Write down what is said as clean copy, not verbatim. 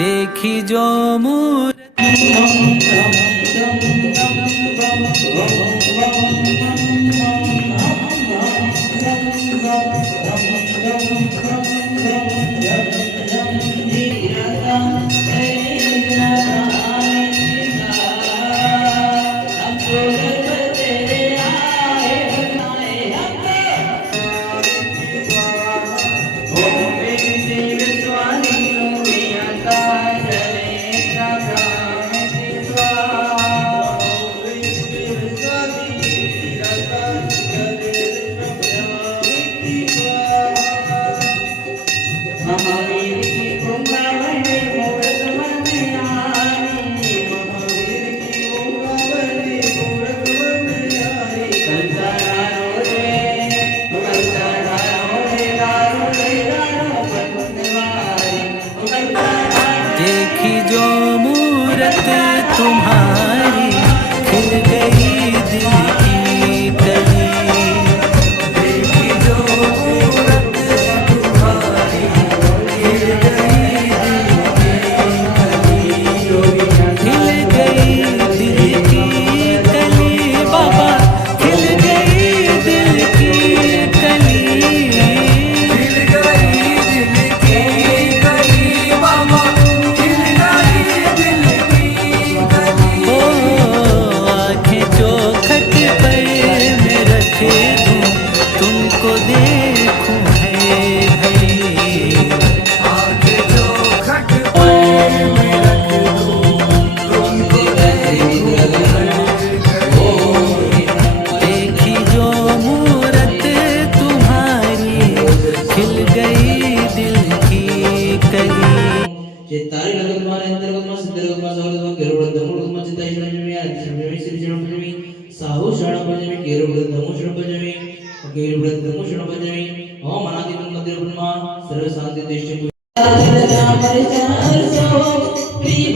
देखी जो मूर्ति देखी जो मूरत तुम्हारी खिल गई दिल की कली। देखी जो मूरत तुम्हारी खिल गई दिल की कली। खिल गई दिल की कली बाबा, खिल गई दिल की कली। खिल गई दिल की कली बाबा, तुमको देखूं है घड़ी। आगे जो खट पर मैं रख दूं, तुमको देखूं देखी जो मूरत तुम्हारी खिल गई दिल की कली। तारी लगत मारे अंतर्गत मा सिद्धर्गत मा सवलत केरवड दमुड मा चिताई शरणजमी आदि शरणजमी श्री शरणजमी साहू शरणपजमी केरवड दमु शरणपजमी केरवड दमु शरणपजमी ओम अनादि मंदिर ब्रह्मा सर्व शांति दृष्टि प्रिय